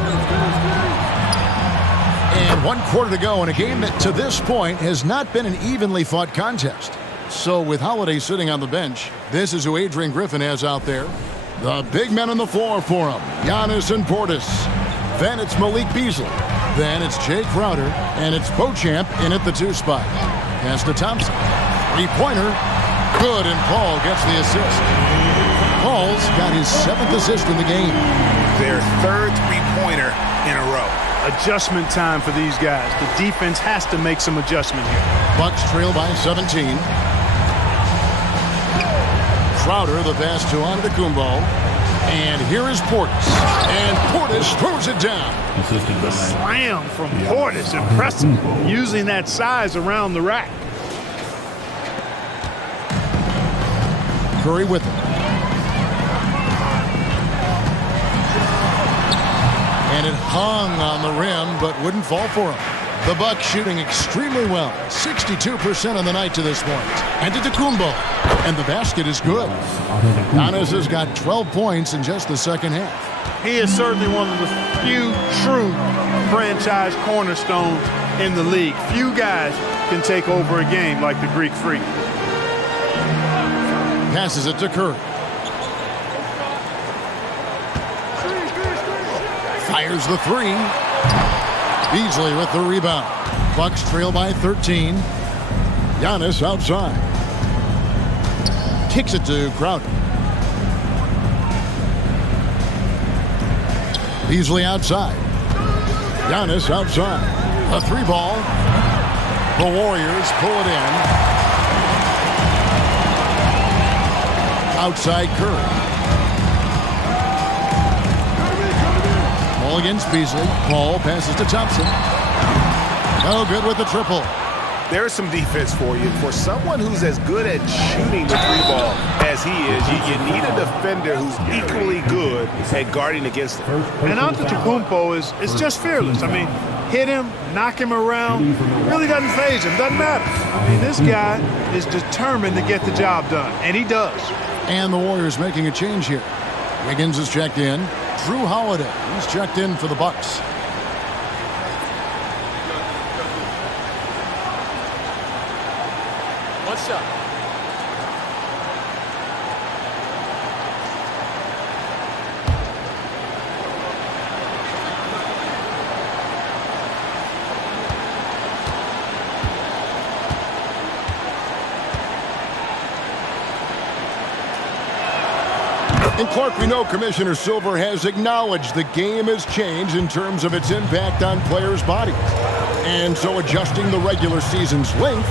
And 1 quarter to go in a game that to this point has not been an evenly fought contest. So with Holiday sitting on the bench, this is who Adrian Griffin has out there. The big men on the floor for him, Giannis and Portis. Then it's Malik Beasley. Then it's Jay Crowder. And it's Beauchamp in at the 2 spot. Pass to Thompson. Three-pointer. Good, and Paul gets the assist. Paul's got his 7th assist in the game. Their 3rd three-pointer in a row. Adjustment time for these guys. The defense has to make some adjustment here. Bucks trail by 17. Crowder, the pass to Antetokounmpo. And here is Portis. And Portis throws it down. The slam from Portis, impressive. Using that size around the rack. Curry with him. And it hung on the rim, but wouldn't fall for him. The Bucks shooting extremely well. 62% on the night to this point. And Antetokounmpo. And the basket is good. Giannis has got 12 points in just the second half. He is certainly one of the few true franchise cornerstones in the league. Few guys can take over a game like the Greek Freak. Passes it to Curry. Fires the three. Beasley with the rebound. Bucks trail by 13. Giannis outside. Kicks it to Crowder. Beasley outside. Giannis outside. A three ball. The Warriors pull it in. Outside Curry. Ball against Beasley. Paul passes to Thompson. No good with the triple. There's some defense for you. For someone who's as good at shooting the three ball as he is, you need a defender who's equally good at guarding against him. And Antetokounmpo is just fearless. I mean, hit him, knock him around, really doesn't faze him, doesn't matter. I mean, this guy is determined to get the job done, and he does. And the Warriors making a change here. Wiggins is checked in. Drew Holiday, he's checked in for the Bucks. What's up? And Clark, we know Commissioner Silver has acknowledged the game has changed in terms of its impact on players' bodies. And so adjusting the regular season's length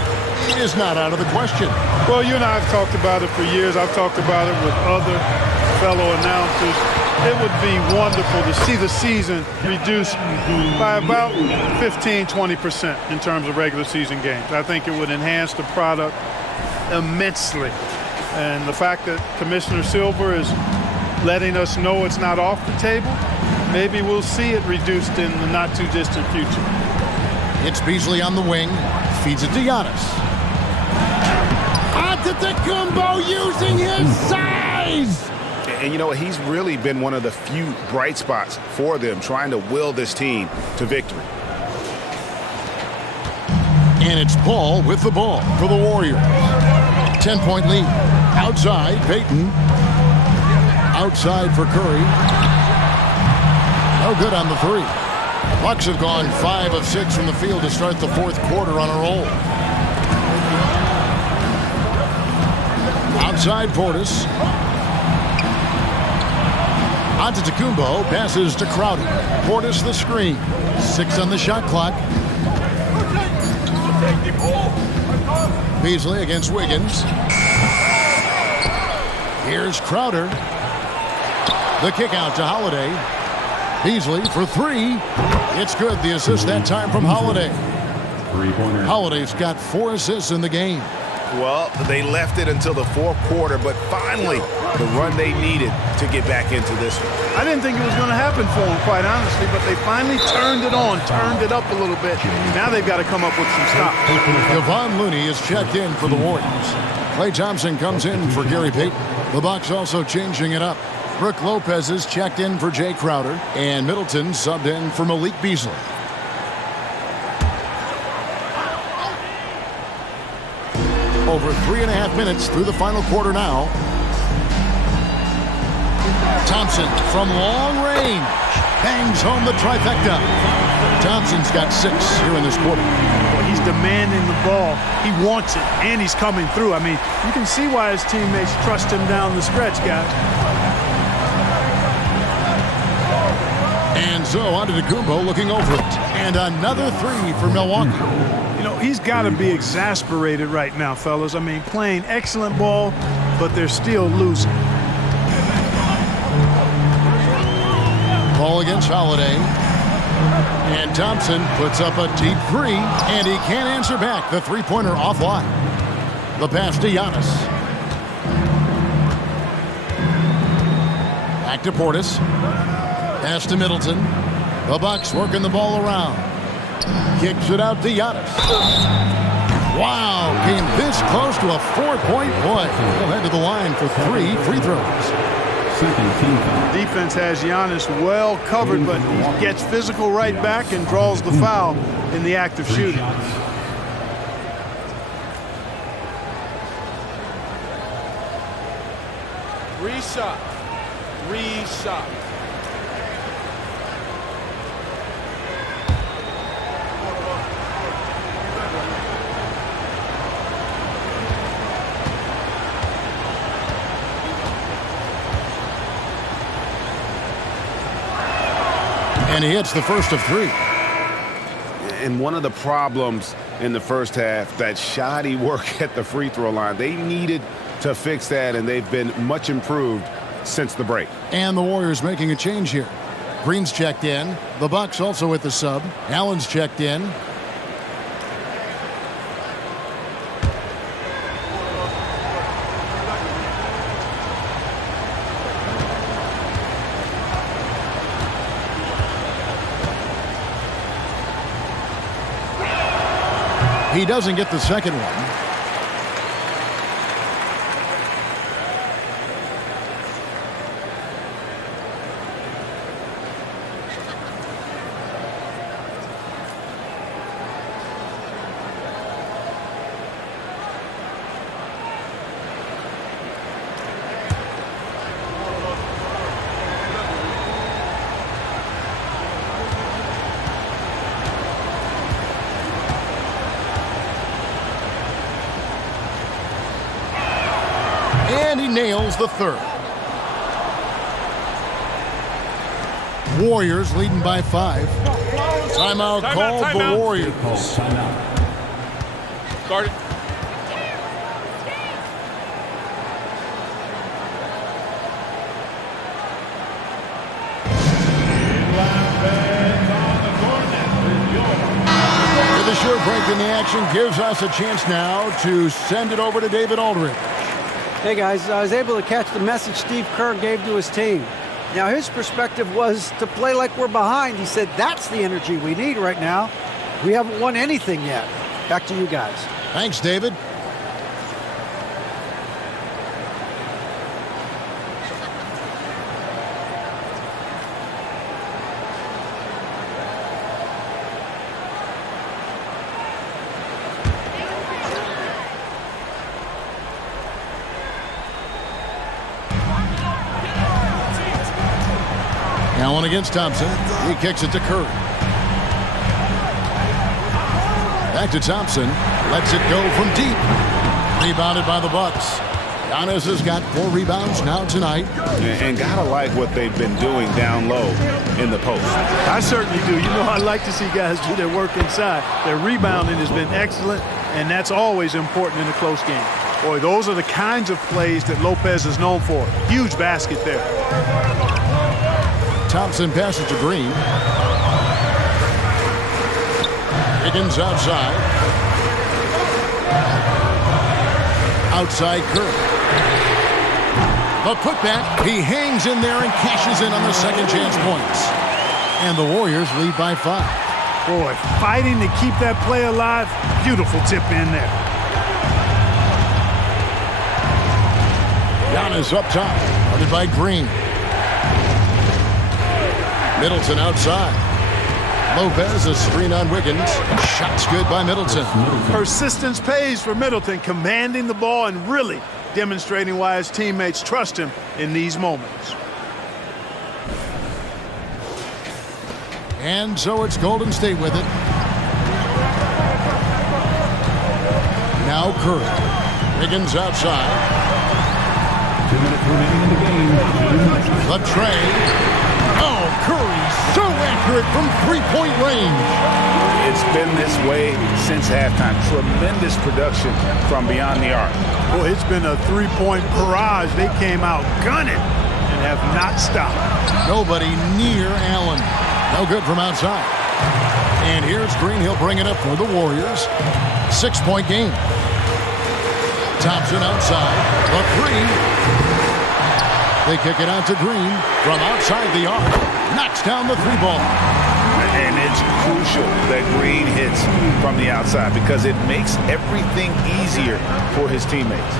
is not out of the question. Well, you and I have talked about it for years. I've talked about it with other fellow announcers. It would be wonderful to see the season reduced by about 15-20% in terms of regular season games. I think it would enhance the product immensely. And the fact that Commissioner Silver is letting us know it's not off the table, maybe we'll see it reduced in the not-too-distant future. It's Beasley on the wing. Feeds it to Giannis. Antetokounmpo using his size! And you know what? He's really been one of the few bright spots for them, trying to will this team to victory. And it's Paul with the ball for the Warriors. 10-point lead. Outside, Payton. Outside for Curry. No good on the three. Bucks have gone 5 of 6 from the field to start the fourth quarter on a roll. Outside Portis. Antetokounmpo passes to Crowder. Portis the screen. 6 on the shot clock. Beasley against Wiggins. Here's Crowder. The kick out to Holiday. Beasley for three. It's good. The assist that time from Holiday. Holiday's got 4 assists in the game. Well, they left it until the fourth quarter, but finally the run they needed to get back into this one. I didn't think it was going to happen for them, quite honestly, but they finally turned it on, turned it up a little bit. Now they've got to come up with some stops. Kevon Looney is checked in for the Warriors. Klay Thompson comes in for Gary Payton. The Bucks also changing it up. Brook Lopez is checked in for Jay Crowder, and Middleton subbed in for Malik Beasley. Over 3.5 minutes through the final quarter now. Thompson from long range bangs home the trifecta. Thompson's got 6 here in this quarter. Well, he's demanding the ball. He wants it, and he's coming through. I mean, you can see why his teammates trust him down the stretch, guys. And so Antetokounmpo looking over it. And another 3 for Milwaukee. You know, he's got to be exasperated right now, fellas. I mean, playing excellent ball, but they're still losing. Ball against Holiday. And Thompson puts up a deep 3, and he can't answer back. The three-pointer offline. The pass to Giannis. Back to Portis. Pass to Middleton. The Bucks working the ball around. Kicks it out to Giannis. Wow, came this close to a 4-point play. He'll head to the line for 3 free throws. second team foul. Defense has Giannis well covered, but he gets physical right back and draws the foul in the act of shooting. Reshot. And he hits the first of 3. And one of the problems in the first half, that shoddy work at the free throw line. They needed to fix that, and they've been much improved since the break. And the Warriors making a change here. Green's checked in. The Bucks also with the sub. Allen's checked in. He doesn't get the second one. And he nails the third. Warriors leading by 5. Timeout called the Warriors. Timeout. Start it. With a short break in the action gives us a chance now to send it over to David Aldridge. Hey guys, I was able to catch the message Steve Kerr gave to his team. Now his perspective was to play like we're behind. He said that's the energy we need right now. We haven't won anything yet. Back to you guys. Thanks, David. Allen against Thompson. He kicks it to Curry. Back to Thompson. Lets it go from deep. Rebounded by the Bucks. Giannis has got 4 rebounds now tonight. And gotta like what they've been doing down low in the post. I certainly do. You know, I like to see guys do their work inside. Their rebounding has been excellent, and that's always important in a close game. Boy, those are the kinds of plays that Lopez is known for. Huge basket there. Thompson passes to Green. Higgins outside. Outside Curry. The putback. He hangs in there and cashes in on the second chance points. And the Warriors lead by 5. Boy, fighting to keep that play alive. Beautiful tip in there. Giannis up top. Guarded by Green. Middleton outside. Lopez, a screen on Wiggins. Shots good by Middleton. Persistence pays for Middleton, commanding the ball and really demonstrating why his teammates trust him in these moments. And so it's Golden State with it. Now Curry. Wiggins outside. 2 minutes remaining in the game. The tray. Oh, Curry so accurate from three-point range. It's been this way since halftime. Tremendous production from beyond the arc. Boy, it's been a three-point barrage. They came out gunning and have not stopped. Nobody near Allen. No good from outside. And here's Green. He'll bring it up for the Warriors. 6-point game. Thompson outside. The 3. They kick it out to Green from outside the arc. Knocks down the 3-ball. And it's crucial that Green hits from the outside because it makes everything easier for his teammates.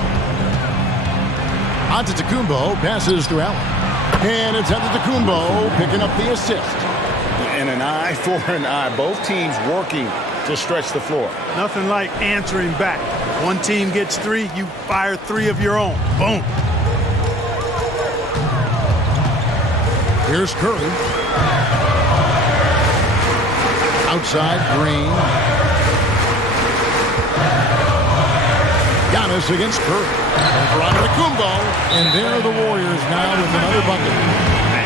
Antetokounmpo passes to Allen. And it's Antetokounmpo picking up the assist. And an eye for an eye. Both teams working to stretch the floor. Nothing like answering back. One team gets 3, you fire 3 of your own. Boom. Here's Curry. Outside, Green. Giannis against Curry. Over on Antetokounmpo. And there are the Warriors now with another bucket.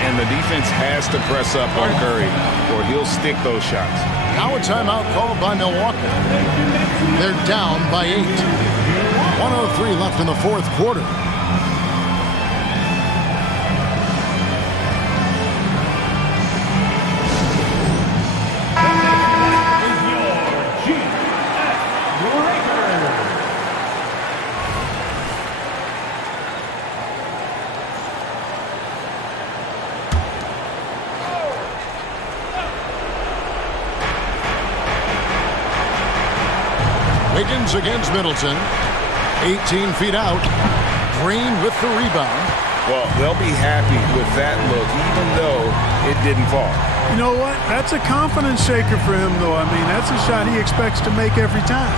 And the defense has to press up on Curry or he'll stick those shots. Now a timeout called by Milwaukee. They're down by 8. 1:03 left in the fourth quarter. Wiggins against Middleton. 18 feet out. Green with the rebound. Well, they'll be happy with that look, even though it didn't fall. You know what? That's a confidence shaker for him, though. I mean, that's a shot he expects to make every time.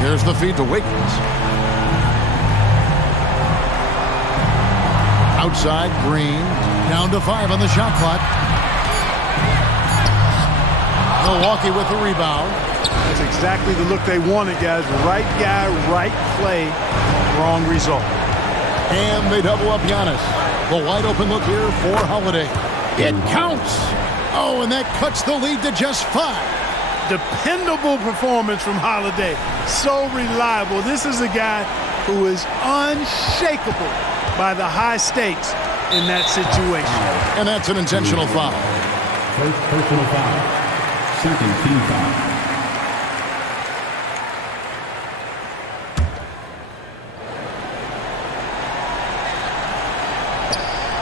Here's the feed to Wiggins. Outside, Green. Down to 5 on the shot clock. Milwaukee with the rebound. That's exactly the look they wanted, guys. Right guy, right play, wrong result. And they double up Giannis. The wide open look here for Holiday. It counts. Oh, and that cuts the lead to just 5. Dependable performance from Holiday. So reliable. This is a guy who is unshakable by the high stakes in that situation. And that's an intentional foul. First personal foul. Second team foul.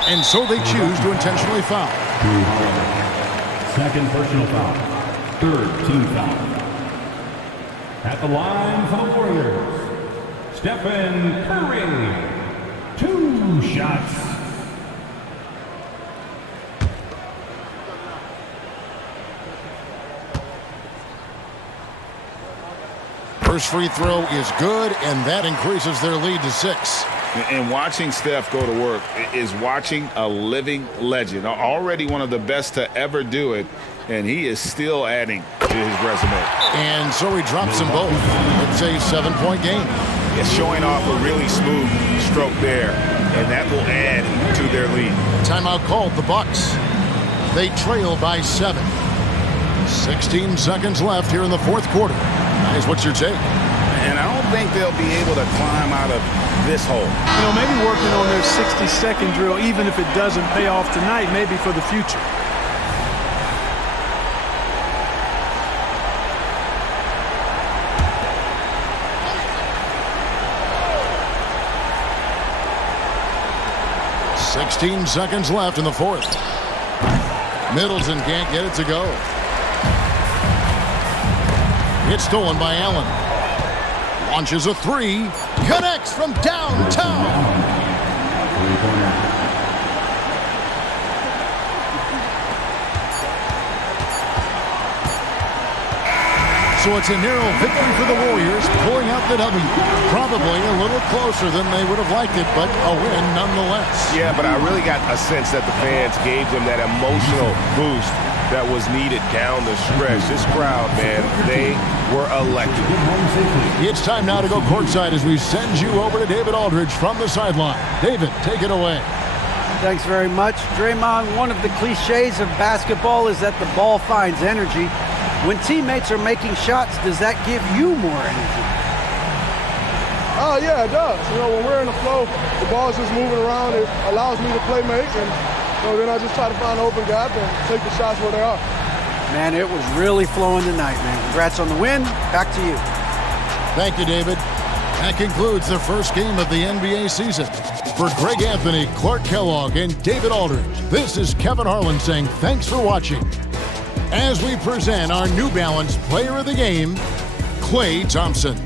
And so they choose to intentionally foul. Second personal foul. Third team foul. At the line for the Warriors, Stephen Curry. 2 shots. First free throw is good, and that increases their lead to 6. And watching Steph go to work is watching a living legend. Already one of the best to ever do it, and he is still adding to his resume. And so he drops them both. It's a 7-point game. It's showing off a really smooth stroke there, and that will add to their lead. Timeout called the Bucks. They trail by 7. 16 seconds left here in the fourth quarter. Guys, what's your take? And I don't think they'll be able to climb out of this hole. You know, maybe working on their 60-second drill, even if it doesn't pay off tonight, maybe for the future. $16 seconds left in the fourth. Middleton can't get it to go. It's stolen by Allen. Launches a 3. Connects from downtown. So it's a narrow victory for the Warriors, pulling out the W. Probably a little closer than they would have liked it, but a win nonetheless. Yeah, but I really got a sense that the fans gave them that emotional boost that was needed down the stretch. This crowd, man, they were electric. It's time now to go courtside as we send you over to David Aldridge from the sideline. David, take it away. Thanks very much. Draymond, one of the cliches of basketball is that the ball finds energy. When teammates are making shots, does that give you more energy? Yeah, it does. You know, when we're in the flow, the ball's just moving around. It allows me to play make, and then I just try to find an open gap and take the shots where they are. Man, it was really flowing tonight, man. Congrats on the win. Back to you. Thank you, David. That concludes the first game of the NBA season. For Greg Anthony, Clark Kellogg, and David Aldridge, this is Kevin Harlan saying thanks for watching. As we present our New Balance Player of the Game, Klay Thompson.